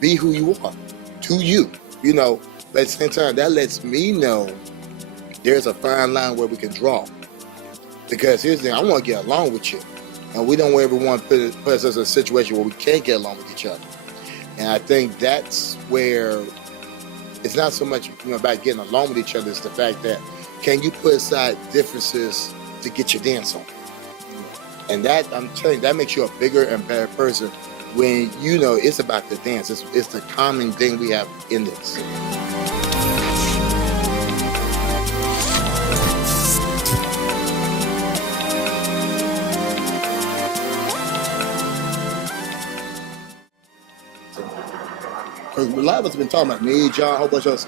be who you are, to you, but at the same time, that lets me know there's a fine line where we can draw. Because here's the thing, I want to get along with you. And we don't ever want to put us in a situation where we can't get along with each other. And I think that's where it's not so much about getting along with each other, it's the fact that can you put aside differences to get your dance on? And that, I'm telling you, that makes you a bigger and better person when it's about the dance. It's the common thing we have in this. Because a lot of us have been talking about me, John, a whole bunch of us.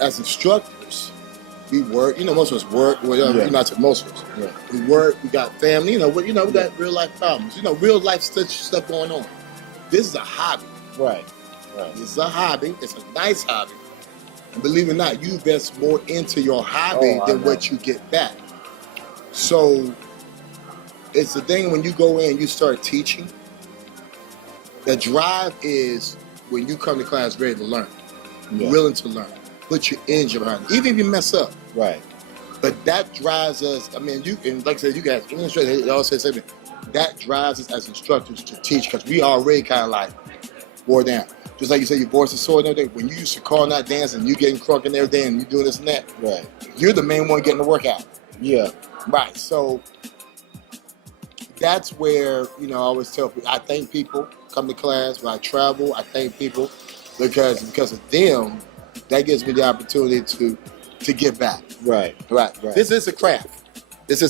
As instructors, we work. Most of us work. Well, not to most of us. Yeah. We work. We got family. We got real life problems. Real life stuff going on. This is a hobby. Right. This is a hobby. It's a nice hobby. And believe it or not, you invest more into your hobby than what you get back. So it's the thing when you go in and you start teaching. The drive is when you come to class ready to learn, willing to learn, put your energy behind it, even if you mess up. Right. But that drives us. I mean, like I said, you guys, they all say something. That drives us as instructors to teach because we already kind of like wore down. Just like you said, your voice is sore and everything. When you used to call not dancing, you getting crunk and everything, and you doing this and that. Right. You're the main one getting the workout. Yeah. Right. So that's where I always tell people. I thank people come to class when I travel. I thank people because of them, that gives me the opportunity to give back. Right. This is a craft. It's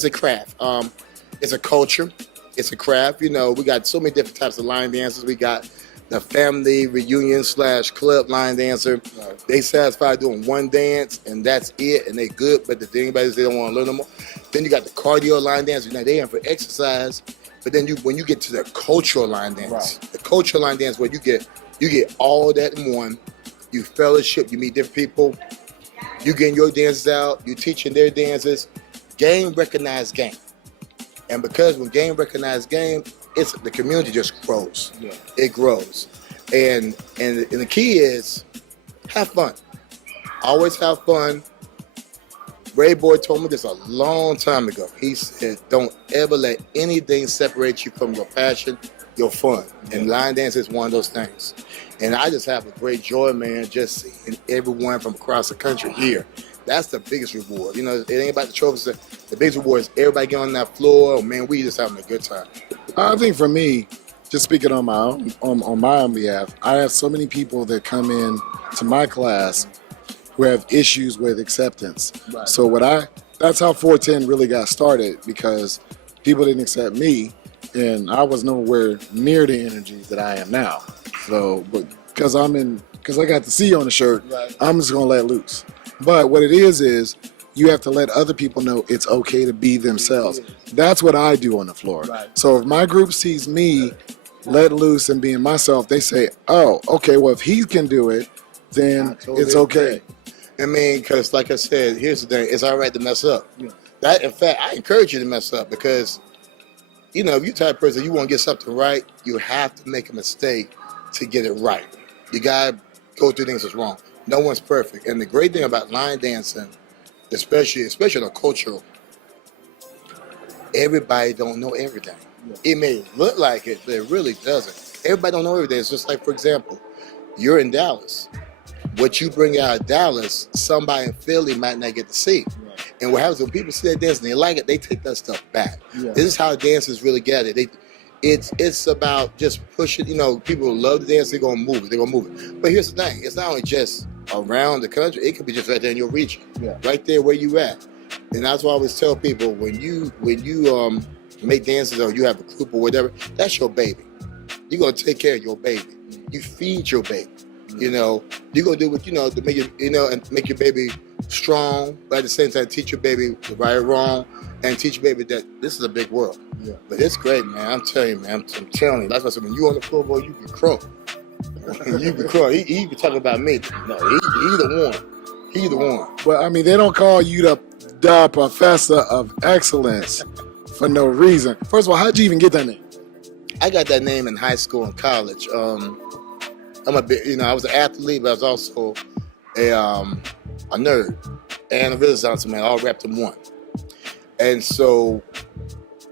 a culture. It's a craft. We got so many different types of line dances. We got the family reunion / club line dancer. Right. They satisfied doing one dance and that's it, and they good. But the thing about it is they don't want to learn no more. Then you got the cardio line dance. They in for exercise. But then when you get to the cultural line dance, the cultural line dance where you get all that in one. You fellowship. You meet different people. You getting your dances out. You teaching their dances. Game recognized game. And because when game recognized game, the community just grows. Yeah. It grows. And the key is have fun. Always have fun. Ray Boy told me this a long time ago. He said, don't ever let anything separate you from your passion, your fun. And line dance is one of those things. And I just have a great joy, man, just seeing everyone from across the country here. That's the biggest reward. It ain't about the trophies. The biggest reward is everybody getting on that floor. Man, we just having a good time. I think for me, just speaking on my own behalf, I have so many people that come in to my class who have issues with acceptance. Right. So that's how 410 really got started, because people didn't accept me and I was nowhere near the energy that I am now. So, but because I got the C on the shirt, right, I'm just gonna let loose. But what it is you have to let other people know it's okay to be themselves. That's what I do on the floor. Right. So if my group sees me let loose and being myself, they say, oh, okay, well, if he can do it, then it's okay. I mean, because like I said, here's the thing, it's all right to mess up. Yeah. That, in fact, I encourage you to mess up because, if you're the type of person, you want to get something right, you have to make a mistake to get it right. You got to go through things that's wrong. No one's perfect. And the great thing about line dancing, especially the cultural, everybody don't know everything. Yeah. It may look like it, but it really doesn't. Everybody don't know everything. It's just like, for example, you're in Dallas. What you bring out of Dallas, somebody in Philly might not get to see. Right. And what happens when people see that dance and they like it, they take that stuff back. Yeah. This is how dancers really get it. It's about just pushing. People love the dance. They're gonna move it. But here's the thing: it's not only just around the country. It could be just right there in your region, right there where you at. And that's why I always tell people when you make dances or you have a group or whatever, that's your baby. You're gonna take care of your baby. You feed your baby. You're gonna do what to make and make your baby strong, but at the same time teach your baby the right or wrong, and teach your baby that this is a big world. Yeah. But it's great, man. I'm telling you, man. I'm telling you. That's why I said when you on the floor, boy, you can crow. You can crow. He can talk about me. No, he the one. He the one. Well, I mean, they don't call you the professor of excellence for no reason. First of all, how'd you even get that name? I got that name in high school and college. I'm a bit, I was an athlete, but I was also a nerd and a Renaissance man, all wrapped in one. And so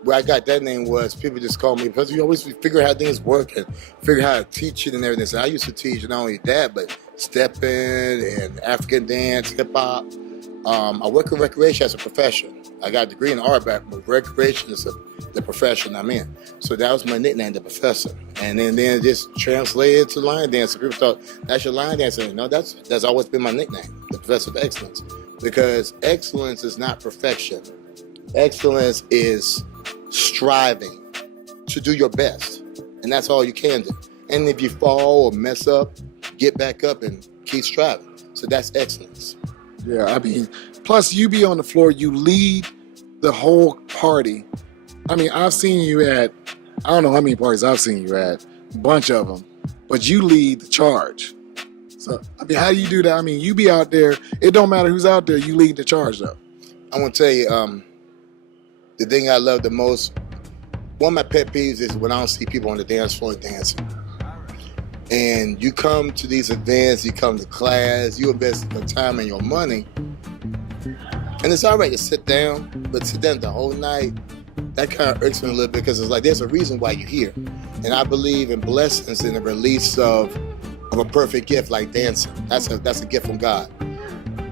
where I got that name was people just call me because you always figure out how things work and figure out how to teach it and everything. So I used to teach not only that, but stepping and African dance, hip hop. I work in recreation as a profession. I got a degree in art back, but recreation is the profession I'm in. So that was my nickname, the professor. And then it just translated to line dancing. People thought, that's your line dancer. No, that's always been my nickname, the professor of excellence. Because excellence is not perfection. Excellence is striving to do your best. And that's all you can do. And if you fall or mess up, get back up and keep striving. So that's excellence. Yeah, I mean, plus you be on the floor, you lead the whole party. I mean, I've seen you at, I don't know how many parties I've seen you at, a bunch of them, but you lead the charge. So, I mean, how do you do that? I mean, you be out there, it don't matter who's out there, you lead the charge though. I'm gonna tell you, the thing I love the most, one of my pet peeves is when I don't see people on the dance floor dancing. And you come to these events, you come to class, you invest your time and your money, and it's all right to sit down, but sit down the whole night, that kind of irks me a little bit because it's like there's a reason why you're here. And I believe in blessings and the release of a perfect gift like dancing. That's a gift from God.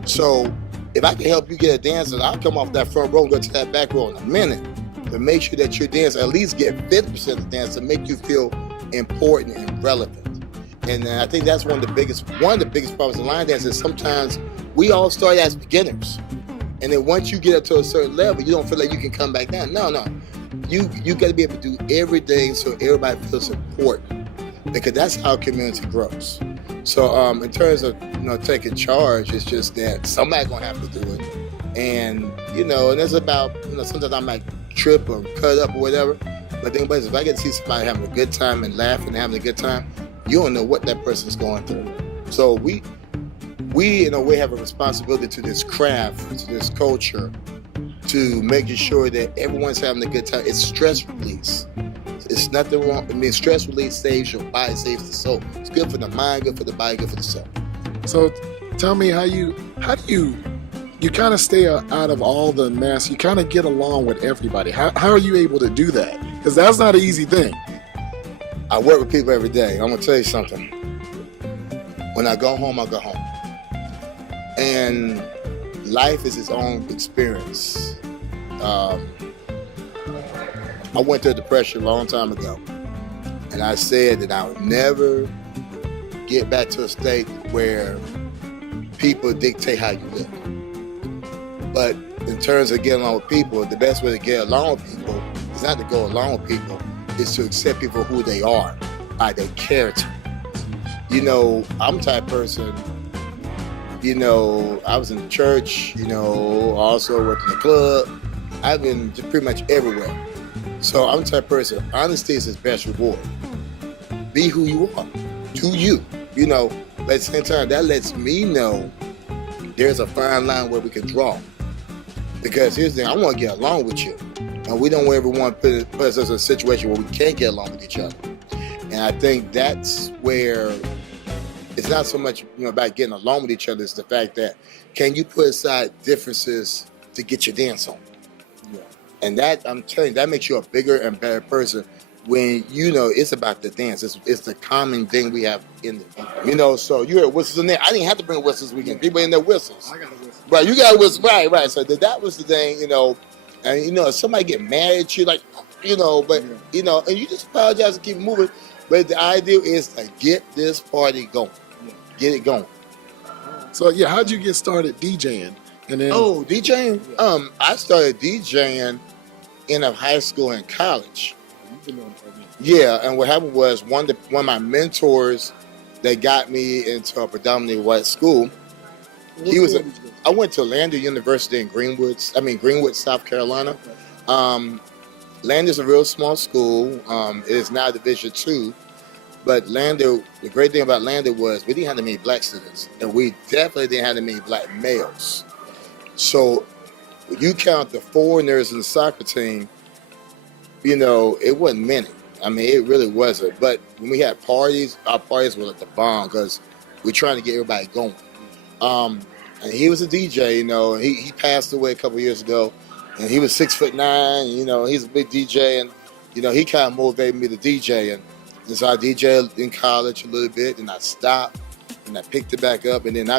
So if I can help you get a dancer, I'll come off that front row and go to that back row in a minute to make sure that your dancer at least get 50% of the dance to make you feel important and relevant. And I think that's one of the biggest problems in line dance is sometimes we all start as beginners. And then once you get up to a certain level, you don't feel like you can come back down. No. You got to be able to do everything so everybody feels important, because that's how community grows. So in terms of taking charge, it's just that somebody's gonna have to do it. And and it's about sometimes I might trip or cut up or whatever. But the thing about it is, if I get to see somebody having a good time and laughing and having a good time, you don't know what that person's going through. So we in a way have a responsibility to this craft, to this culture, to making sure that everyone's having a good time. It's stress release. It's nothing wrong. I mean, stress release saves your body, saves the soul. It's good for the mind, good for the body, good for the soul. So tell me how do you kind of stay out of all the mess? You kind of get along with everybody. How are you able to do that? Because that's not an easy thing. I work with people every day. I'm gonna tell you something. When I go home, I go home. And life is its own experience. I went through depression a long time ago. And I said that I would never get back to a state where people dictate how you live. But in terms of getting along with people, the best way to get along with people is not to go along with people, is to accept people for who they are, by their character. I'm the type of person, I was in the church, also worked in the club. I've been pretty much everywhere. So I'm the type of person, honesty is his best reward. Be who you are, do you, but at the same time, that lets me know there's a fine line where we can draw. Because here's the thing, I want to get along with you. And we don't ever want to put us in a situation where we can't get along with each other. And I think that's where it's not so much about getting along with each other, it's the fact that can you put aside differences to get your dance on? Yeah. And that, I'm telling you, that makes you a bigger and better person when it's about the dance. It's the common thing we have in the so you heard whistles in there. I didn't have to bring whistles this weekend. People in their whistles. I got a whistle. Right, you got a whistle. Right. So that was the thing, and if somebody get mad at you, like, but and you just apologize and keep moving. But the idea is to get this party going. Get it going. So how'd you get started DJing? And then DJing? I started DJing in high school and college. Yeah, and what happened was one of my mentors that got me into a predominantly white school. I went to Lander University in Greenwood, South Carolina. Lander's a real small school. It is now Division II. But Lander, the great thing about Lander was we didn't have that many black students, and we definitely didn't have that many black males. So when you count the foreigners in the soccer team, it wasn't many. I mean, it really wasn't. But when we had parties, our parties were like the bomb because we're trying to get everybody going. And he was a DJ, you know, and he passed away a couple years ago. And he was 6'9", you know, he's a big DJ. And, you know, he kind of motivated me to DJ. And so I DJed in college a little bit, and I stopped, and I picked it back up. And then I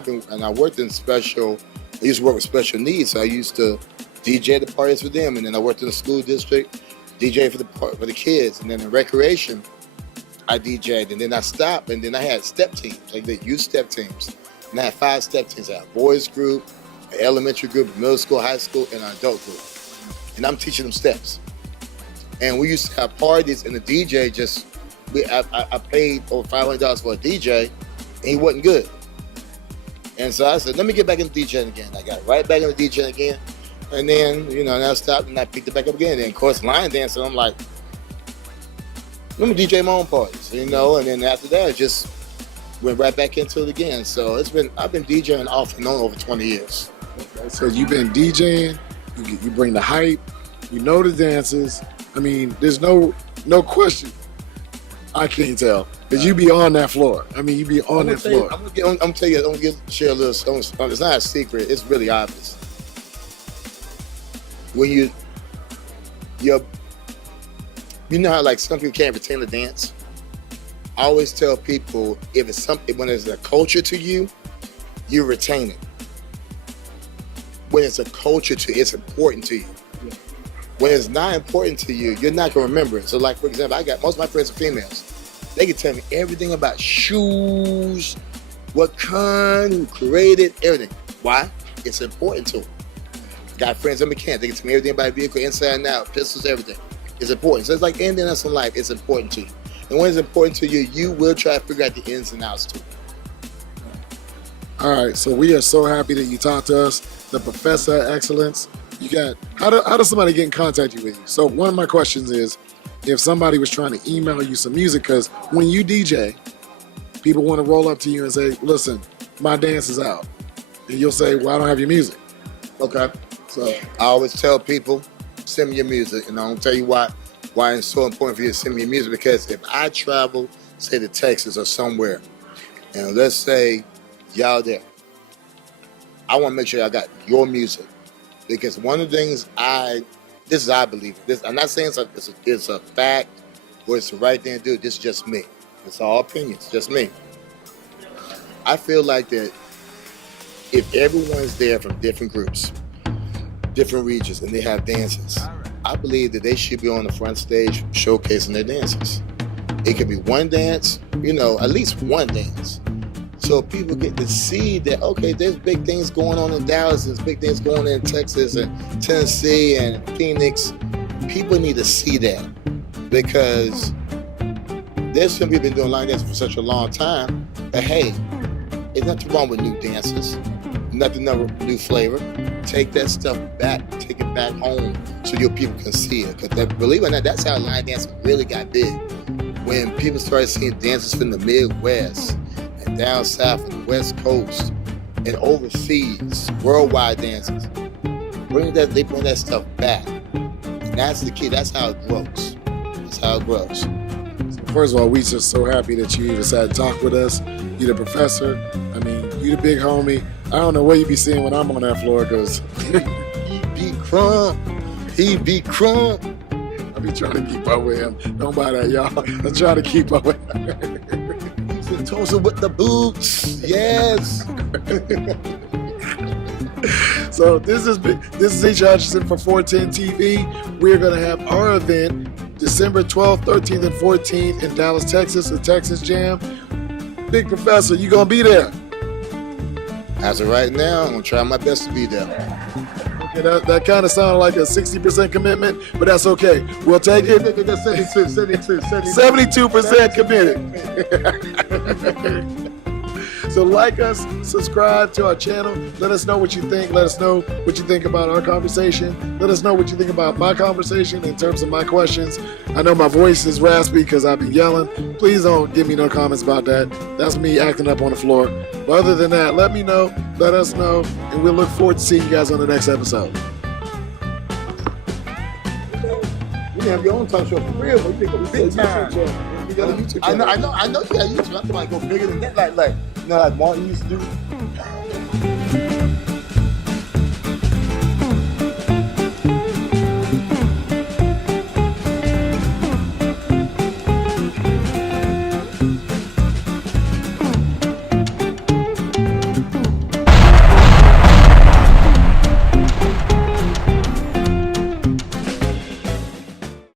worked in I used to work with special needs, so I used to DJ the parties for them. And then I worked in the school district, DJ for the kids. And then in recreation, I DJed, and then I stopped, and then I had step teams, like the youth step teams. And I had 5 step teams. I had a boys group, an elementary group, a middle school, high school, and an adult group. And I'm teaching them steps. And we used to have parties, and the DJ I paid over $500 for a DJ, and he wasn't good. And so I said, let me get back into DJing again. I got right back into DJing again. And then, you know, and I stopped, and I picked it back up again. And of course, line dancing, I'm like, let me DJ my own parties, you know. And then after that, I just went right back into it again. So I've been DJing off and on over 20 years. Okay, so you've been DJing, you bring the hype, you know the dances. I mean, there's no question. I can't tell, because you be on that floor. I mean, you be on that floor. I'm gonna tell you, I'm gonna share a little. It's not a secret. It's really obvious. When you know how like some people can't retain the dance. I always tell people if it's something, when it's a culture to you, you retain it. When it's a culture to you, it's important to you. Yeah. When it's not important to you, you're not gonna remember it. So like, for example, I got most of my friends are females. They can tell me everything about shoes, what kind, who created, everything. Why? It's important to them. Got friends that mechanics. They can tell me everything about a vehicle, inside and out, pistols, everything. It's important. So it's like anything else in life, it's important to you. And when it's important to you, you will try to figure out the ins and outs too. All right, so we are so happy that you talked to us, the Professor of Excellence. You got, how does somebody get in contact with you? So one of my questions is, if somebody was trying to email you some music, because when you DJ, people want to roll up to you and say, listen, my dance is out. And you'll say, well, I don't have your music. Okay. So I always tell people, send me your music. And I'll tell you why it's so important for you to send me your music. Because if I travel, say to Texas or somewhere, and let's say y'all there, I want to make sure I got your music. Because one of the things I believe. I'm not saying it's a fact or it's the right thing to do. This is just me. It's all opinions, just me. I feel like that if everyone's there from different groups, different regions, and they have dances, I believe that they should be on the front stage showcasing their dances. It could be one dance, you know, at least one dance. So people get to see that, okay, there's big things going on in Dallas, there's big things going on in Texas and Tennessee and Phoenix. People need to see that because there's some people been doing line dancing for such a long time that, hey, there's nothing wrong with new dances, nothing new flavor. Take that stuff back, take it back home so your people can see it. Because believe it or not, that's how line dancing really got big. When people started seeing dances from the Midwest, and down south and the West Coast and overseas, worldwide dances. They bring that stuff back. And that's the key. That's how it grows. That's how it grows. So first of all, we just so happy that you even decided to talk with us. You're the professor. I mean, you the big homie. I don't know what you be seeing when I'm on that floor because he be crump. He be crump. I be trying to keep up with him. Don't buy that, y'all. I'm trying to keep up with him. Tulsa with the boots, yes. So this is H. Hutchinson for 410 TV. We're gonna have our event December 12th, 13th, and 14th in Dallas, Texas, the Texas Jam. Big Professor, you gonna be there? As of right now, I'm gonna try my best to be there. Okay, that kind of sounded like a 60% commitment, but that's okay. We'll take it. 72% committed. So like us, subscribe to our channel. Let us know what you think. Let us know what you think about our conversation. Let us know what you think about my conversation in terms of my questions. I know my voice is raspy because I've been yelling. Please don't give me no comments about that. That's me acting up on the floor. But other than that, let me know, let us know, and we'll look forward to seeing you guys on the next episode. can have your own talk show for real, but you can go big time. You got a YouTube I channel. know you got YouTube. I'm trying to go bigger than that. Like Martin used to do.